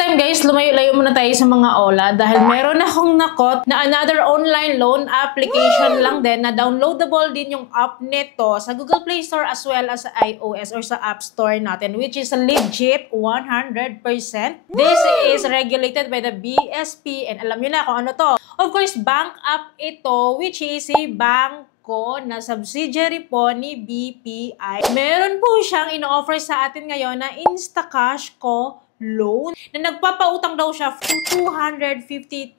time guys, lumayo-layo muna tayo sa mga OLA dahil meron akong nakot na another online loan application lang din na downloadable din yung app nito sa Google Play Store as well as sa iOS or sa App Store natin, which is legit 100%. This is regulated by the BSP and alam nyo na kung ano to. Of course, bank app ito, which is a bank na subsidiary po ni BPI. Meron po siyang ino-offer sa atin ngayon na Instacash ko loan na nagpapautang daw siya for 250,000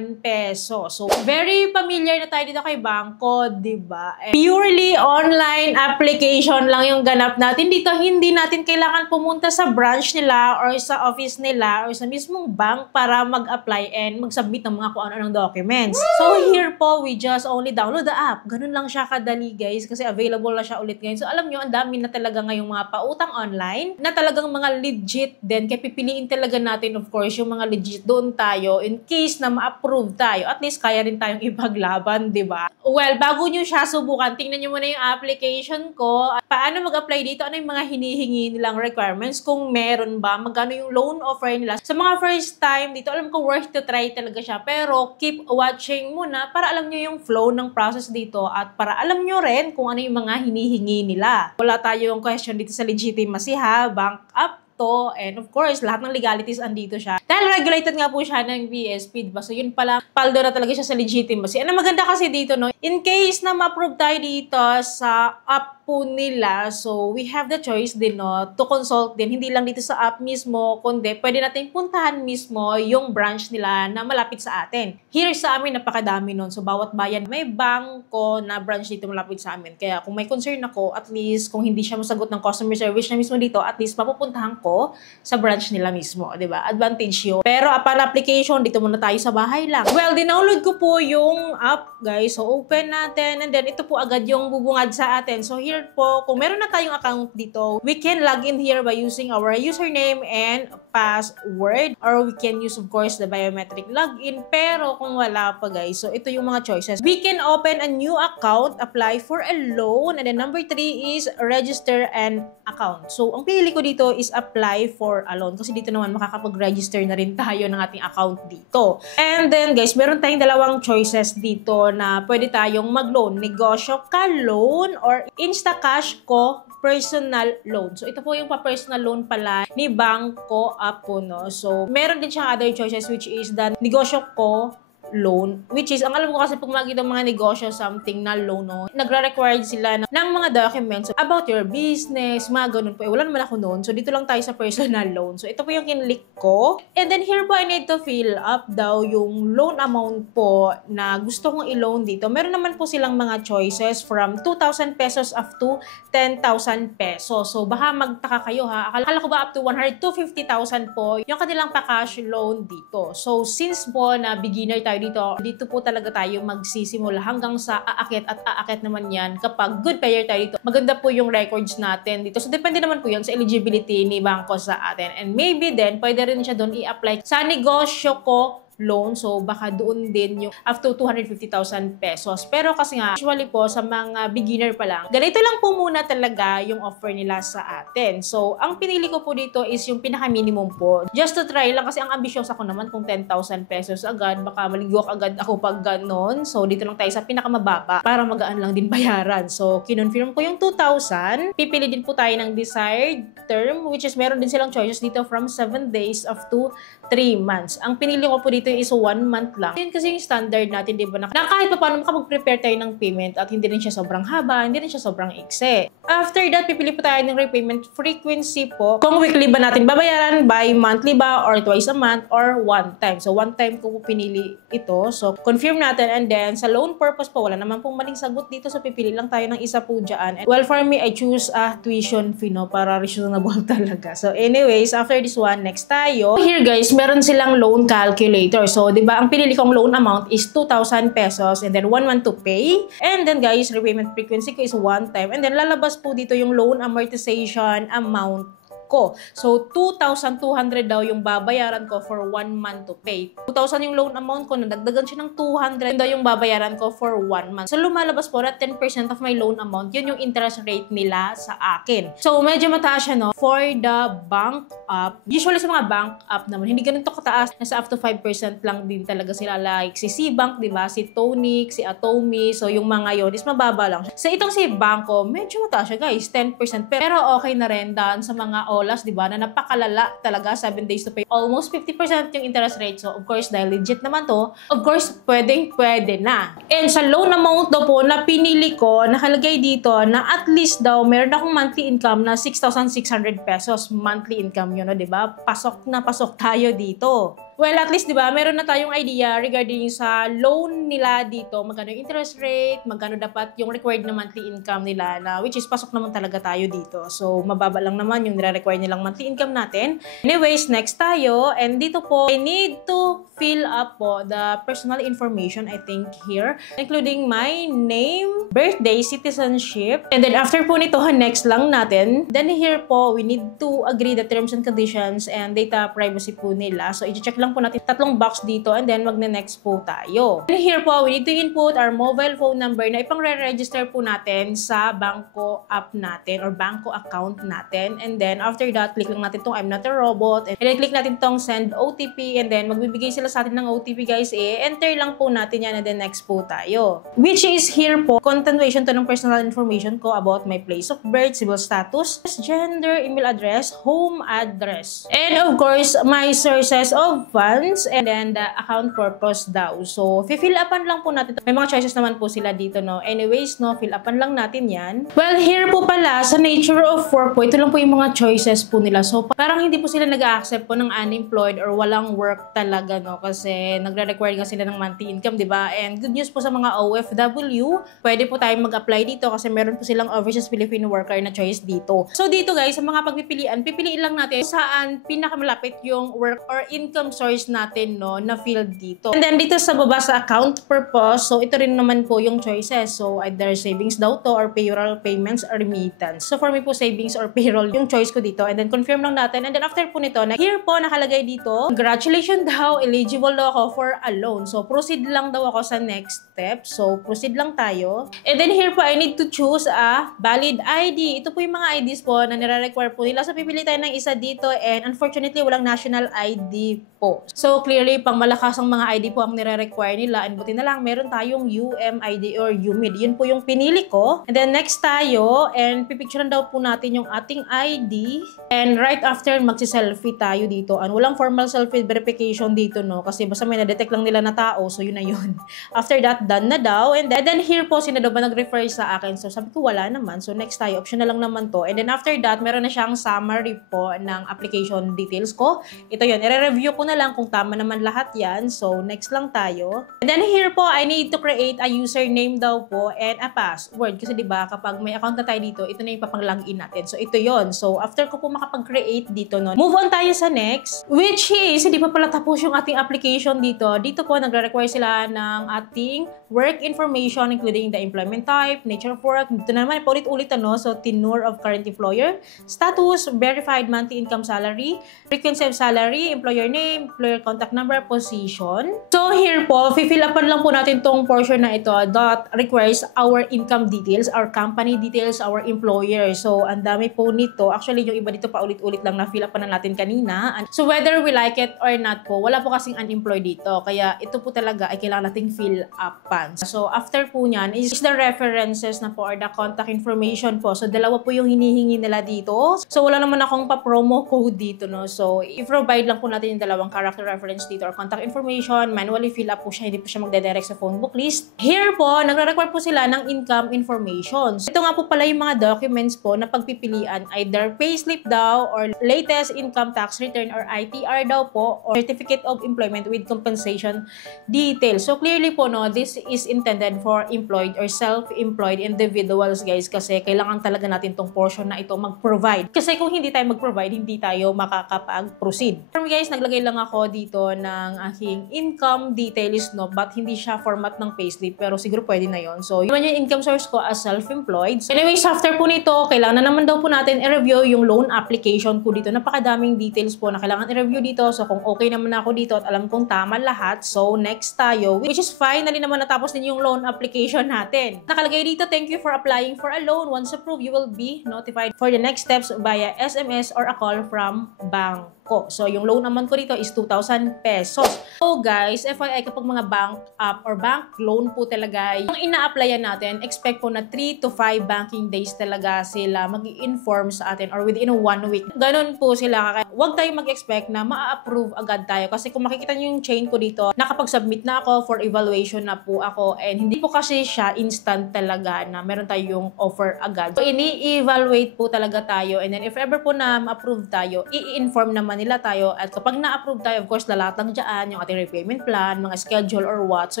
pesos. So, very familiar na tayo dito kay Bangko, diba? Purely online application lang yung ganap natin dito. Hindi natin kailangan pumunta sa branch nila or sa office nila or sa mismong bank para mag-apply and mag-submit ng mga kung ano-anong documents. So, here po, we just only download the app. Ganun lang siya kadali, guys, kasi available na siya ulit ngayon. So, alam nyo, ang dami na talaga ngayong mga pautang online na talagang mga legit din. Pipiliin talaga natin, of course, yung mga legit doon tayo in case na ma-approve tayo. At least, kaya rin tayong ipaglaban, di ba? Well, bago nyo siya subukan, tingnan nyo muna yung application ko. Paano mag-apply dito? Ano yung mga hinihingi nilang requirements? Kung meron ba? Magkano yung loan offer nila? Sa mga first time dito, alam ko worth to try talaga siya. Pero, keep watching muna para alam nyo yung flow ng process dito at para alam nyo rin kung ano yung mga hinihingi nila. Wala tayong question dito sa legitimacy ha, bank app to, and of course, lahat ng legalities andito siya. Dahil regulated nga po siya ng BSP, diba? So, yun pala, paldo na talaga siya sa legitimacy. Ano maganda kasi dito, no? In case na ma-approve tayo dito sa app po nila, so we have the choice din, no, to consult din. Hindi lang dito sa app mismo, kundi pwede natin puntahan mismo yung branch nila na malapit sa atin. Here sa amin, napakadami nun. So, bawat bayan, may bangko na branch dito malapit sa amin. Kaya kung may concern ako, at least, kung hindi siya masagot ng customer service na mismo dito, at least mapupuntahan ko sa branch nila mismo, di ba? Advantage yun. Pero upon application, dito muna tayo sa bahay lang. Well, dinownload ko po yung app, guys. So, open natin. And then, ito po agad yung bubungad sa atin. So, here po, kung meron na tayong account dito, we can log in here by using our username and password. Or we can use, of course, the biometric login. Pero, kung wala pa, guys, so ito yung mga choices. We can open a new account, apply for a loan, and then number 3 is register an account. So, ang pinili ko dito is apply for a loan. Kasi dito naman makakapag-register na rin tayo ng ating account dito. And then, guys, meron tayong dalawang choices dito na pwede tayong mag-loan. Negosyo ka loan or Instacash ko personal loan. So, ito po yung pa-personal loan pala ni Bangko Apo, no? So, meron din siyang other choices which is the negosyo ko loan, which is, ang alam ko kasi pag makikita mga negosyo, something na loan, no, nagre-required sila ng mga documents about your business, mga ganun po. Wala naman ako noon. So, dito lang tayo sa personal loan. So, ito po yung kinlik ko. And then, here po, I need to fill up daw yung loan amount po na gusto kong i-loan dito. Meron naman po silang mga choices from 2,000 pesos up to 10,000 pesos. So, baka magtaka kayo, ha? Akala ko ba up to 150,000 po yung kanilang pa-cash loan dito. So, since po na beginner tayo dito po talaga tayo magsisimula hanggang sa aakit at aakit naman yan kapag good payer tayo dito. Maganda po yung records natin dito. So, depende naman po yun sa eligibility ni Bangko sa atin. And maybe then, pwede rin siya doon i-apply sa negosyo ko loan. So, baka doon din yung up to 250,000 pesos. Pero kasi nga, usually po, sa mga beginner pa lang, ganito lang po muna talaga yung offer nila sa atin. So, ang pinili ko po dito is yung pinaka-minimum po. Just to try lang kasi ang ambitious ako naman kung 10,000 pesos agad. Baka maligwak agad ako pag ganon. So, dito lang tayo sa pinakamababa para magaan lang din bayaran. So, kinonfirm ko yung 2,000. Pipili din po tayo ng desired term, which is meron din silang choices dito from 7 days up to 3 months. Ang pinili ko po dito is 1 month lang. Yun kasi yung standard natin, di ba? Na kahit pa paano makapag-prepare tayo ng payment at hindi rin siya sobrang haba, hindi rin siya sobrang ikse. After that, pipili po tayo ng repayment frequency po. Kung weekly ba natin babayaran, by monthly ba, or twice a month, or one time. So, one time ko po pinili ito. So, confirm natin. And then, sa loan purpose po, wala naman pong maling sagot dito. So, pipili lang tayo ng isa po dyan. And, well, for me, I choose a tuition fee, no? Para reasonable talaga. So, anyways, after this one, next tayo. Here, guys, meron silang loan calculator. So, di ba, ang pinili kong loan amount is 2,000 pesos and then 1 month to pay. And then, guys, repayment frequency ko is one time. And then, lalabas po dito yung loan amortization amount ko. So, 2,200 daw yung babayaran ko for 1 month to pay. 2,000 yung loan amount ko, nadagdagan siya ng 200 daw yung babayaran ko for 1 month. So, lumalabas po na 10% of my loan amount, yun yung interest rate nila sa akin. So, medyo mataas siya, no? For the bank app, usually sa mga bank app naman, hindi ganun to kataas. Nasa up to 5% lang din talaga sila. Like, si Cbank, diba? Si Tonic, si Atomy. So, yung mga yun is mababa lang. So, itong si Banco, medyo mataas siya, guys. 10%. Pero okay na rin dahil sa mga OLAs, diba? Na napakalala talaga, 7 days to pay. Almost 50% yung interest rate. So, of course, dahil legit naman to, of course, pwede na. And sa loan amount daw po na pinili ko, nakalagay dito na at least daw, meron akong monthly income na 6,600 pesos. Monthly income yun, no, diba? Pasok na pasok tayo dito. Well, at least, di ba, meron na tayong idea regarding sa loan nila dito, magkano yung interest rate, magkano dapat yung required na monthly income nila, na which is pasok naman talaga tayo dito. So, mababa lang naman yung nire-require nilang monthly income natin. Anyways, next tayo, and dito po, I need to fill up po the personal information, I think, here, including my name, birthday, citizenship, and then after po nito, next lang natin. Then here po, we need to agree the terms and conditions and data privacy po nila. So, i-check lang po natin 3 box dito and then magne-next po tayo. And here po, we need to input our mobile phone number na ipang-re-register po natin sa Banco app natin or Banco account natin. And then after that, click lang natin tong I'm not a robot and then click natin tong send OTP and then magbibigay sila sa atin ng OTP, guys. Enter lang po natin yan and then next po tayo. Which is here po, continuation to ng personal information ko about my place of birth, civil status, gender, email address, home address. And of course, my sources of funds and then the account purpose daw. So, fill upan lang po natin. May mga choices naman po sila dito, no? Anyways, no, fill upan lang natin yan. Well, here po pala, sa nature of work po, ito lang po yung mga choices po nila. So, parang hindi po sila nag-a-accept po ng unemployed or walang work talaga, no? Kasi nagre-require nga sila ng monthly income, di ba? And good news po sa mga OFW, pwede po tayong mag-apply dito kasi meron po silang overseas Filipino worker na choice dito. So, dito guys, sa mga pagpipilian, pipiliin lang natin saan pinakamalapit yung work or income source natin, no, na field dito. And then dito sa baba sa account purpose, so ito rin naman po yung choices. So either savings daw to or payroll payments or remittance. So for me po savings or payroll yung choice ko dito and then confirm lang natin. And then after po nito, here po nakalagay dito, congratulations daw, eligible daw ako for a loan. So proceed lang daw ako sa next step. So proceed lang tayo. And then here po I need to choose a valid ID. Ito po yung mga IDs po na nire-require po nila. So pipili tayo ng isa dito and unfortunately walang national ID po. So, clearly, pang malakas ang mga ID po ang nire-require nila. And buti na lang, meron tayong UMID or UMID. Yun po yung pinili ko. And then, next tayo. And pipicturean daw po natin yung ating ID. And right after, magsi-selfie tayo dito. And walang formal selfie verification dito, no? Kasi basta may na-detect lang nila na tao. So, yun na yun. After that, done na daw. And then here po, sino daw ba nag-refer sa akin? So, sabi ko, wala naman. So, next tayo. Option na lang naman to. And then, after that, meron na siyang summary po ng application details ko. Ito yun. I-review ko na lang kung tama naman lahat yan. So, next lang tayo. And then here po, I need to create a username daw po and a password. Kasi diba, kapag may account na tayo dito, ito na yung papang-login natin. So, ito yon. So, after ko po makapag-create dito, no, move on tayo sa next. Which is, hindi pa pala tapos yung ating application dito. Dito po, nagre-require sila ng ating work information, including the employment type, nature of work. Dito na naman, paulit-ulit, no? So, tenure of current employer, status, verified monthly income salary, frequency of salary, employer name, employer contact number, position. So here po, fill upan lang po natin tong portion na ito that requires our income details, our company details, our employer. So ang dami po nito. Actually, yung iba dito pa ulit-ulit lang na fill upan na natin kanina. So whether we like it or not po, wala po kasing unemployed dito. Kaya ito po talaga ay kailangan nating fill upan. So after po nyan is the references na po or the contact information po. So dalawa po yung hinihingi nila dito. So wala naman akong pa-promo code dito, no. So i-provide lang po natin yung dalawang character reference dito or contact information. Manually fill up po siya, hindi po siya magdedirect sa phone book list. Here po, nagre-require po sila ng income information. Ito nga po pala yung mga documents po na pagpipilian. Either payslip daw or latest income tax return or ITR daw po or certificate of employment with compensation details. So clearly po, no, this is intended for employed or self-employed individuals, guys, kasi kailangan talaga natin tong portion na ito mag-provide. Kasi kung hindi tayo mag-provide, hindi tayo makakapag-proceed. For me, guys, naglagay lang ako dito ng aking income details, no, but hindi siya format ng payslip, pero siguro pwede na yon. So, yun yung income source ko as self-employed. So, anyways, after po nito, kailangan na naman daw po natin i-review yung loan application ko dito. Napakadaming details po na kailangan i-review dito. So, kung okay naman ako dito at alam kong tama lahat, so next tayo, which is finally naman natapos din yung loan application natin. Nakalagay dito, thank you for applying for a loan. Once approved, you will be notified for the next steps via SMS or a call from bank ko. So, yung loan naman ko dito is 2,000 pesos. So, guys, FYI, kapag mga bank app or bank loan po talaga, yung ina-applyan natin, expect po na 3 to 5 banking days talaga sila mag-i-inform sa atin or within 1 week. Ganon po sila. Huwag tayong mag-expect na ma-approve agad tayo. Kasi kung makikita nyo yung chain ko dito, nakapag-submit na ako for evaluation na po ako and hindi po kasi siya instant talaga na meron tayong offer agad. So, ini-evaluate po talaga tayo and then if ever po na ma-approve tayo, i-inform naman nila tayo at kapag na-approve tayo, of course, lalatang dyan yung ating repayment plan, mga schedule or what. So,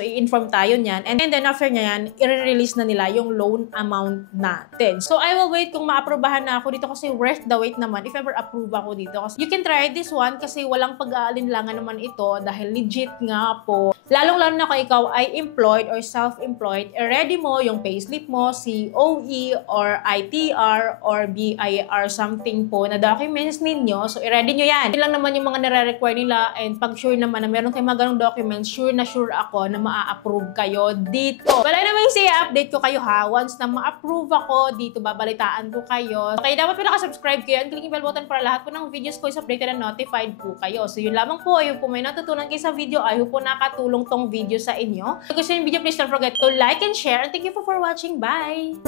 i-inform tayo niyan and then after nyan, i-release na nila yung loan amount natin. So, I will wait kung ma-approbahan na ako dito kasi worth the wait naman if ever approve ako dito. Kasi you can try this one kasi walang pag-aalinlangan naman ito dahil legit nga po. Lalong-lalo na kung ikaw ay employed or self-employed, i-ready mo yung payslip mo, COE or ITR or BIR something po na documents ninyo. So, i-ready nyo yan. Yun lang naman yung mga nare-require nila and pag sure naman na meron kayong mga ganong documents, sure na sure ako na ma-approve kayo dito. But anyway, update ko kayo ha. Once na ma-approve ako dito, babalitaan ko kayo. Okay, dapat pa nakasubscribe kayo and click yung bell button para lahat po ng videos ko is updated and notified po kayo. So yun lamang po. Ayun po may natutunan kayo sa video. I hope po nakatulong tong video sa inyo. Kung gusto yung video, please don't forget to like and share. And thank you for watching. Bye!